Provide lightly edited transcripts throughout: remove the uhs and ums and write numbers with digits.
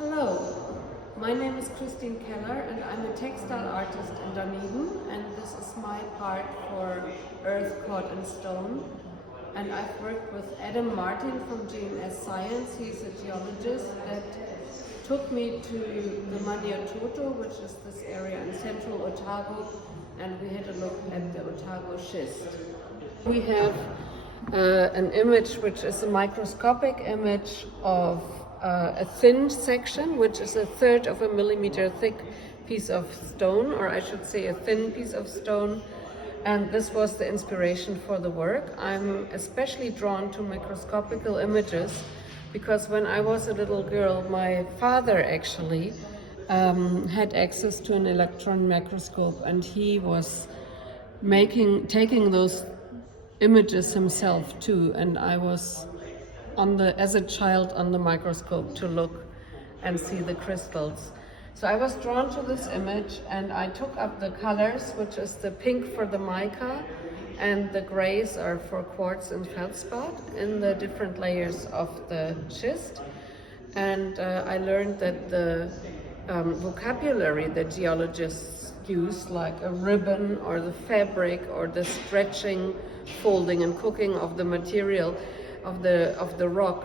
Hello, my name is Keller and I'm a textile artist in Dunedin, and this is my part for Earth, Caught in Stone. And I've worked with Adam Martin from GNS Science. He's a geologist that took me to the Toto, which is this area in central Otago, and we had a look at the Otago Schist. We have an image which is a microscopic image of a thin section, which is 1/3 of a millimeter thick piece of stone, or I should say a thin piece of stone. And this was the inspiration for the work. I'm especially drawn to microscopical images because when I was a little girl, my father actually had access to an electron microscope, and he was taking those images himself too, and I was as a child on the microscope to look and see the crystals. So I was drawn to this image, and I took up the colors, which is the pink for the mica and the grays are for quartz and feldspar, in the different layers of the schist. And I learned that the vocabulary that geologists use, like a ribbon or the fabric or the stretching, folding and cooking of the material of the rock,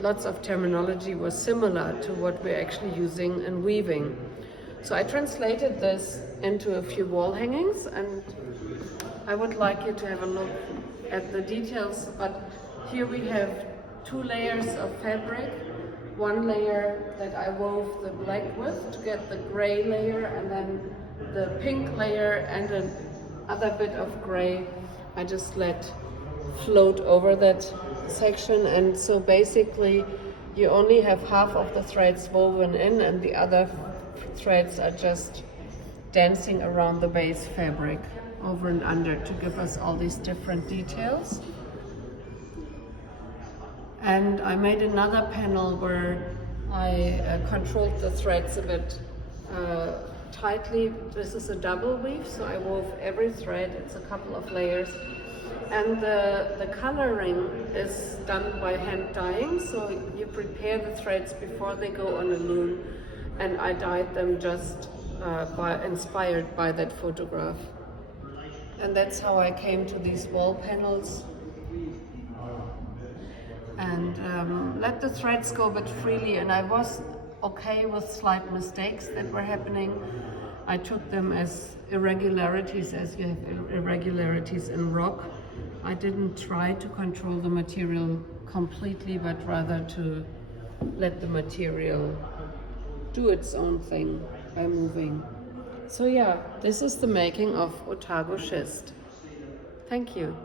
lots of terminology was similar to what we're actually using in weaving. So I translated this into a few wall hangings, and I would like you to have a look at the details. But here we have 2 layers of fabric, one layer that I wove the black with to get the gray layer, and then the pink layer and another bit of gray I just let float over that section. And so basically you only have half of the threads woven in, and the other threads are just dancing around the base fabric over and under to give us all these different details. And I made another panel where I controlled the threads a bit tightly. This is a double weave, so I wove every thread. It's a couple of layers. And the coloring is done by hand dyeing, so you prepare the threads before they go on a loom, and I dyed them just inspired by that photograph. And that's how I came to these wall panels. And let the threads go a bit freely, and I was okay with slight mistakes that were happening. I took them as irregularities, as you have irregularities in rock. I didn't try to control the material completely, but rather to let the material do its own thing by moving. So yeah, this is the making of Otago Schist. Thank you.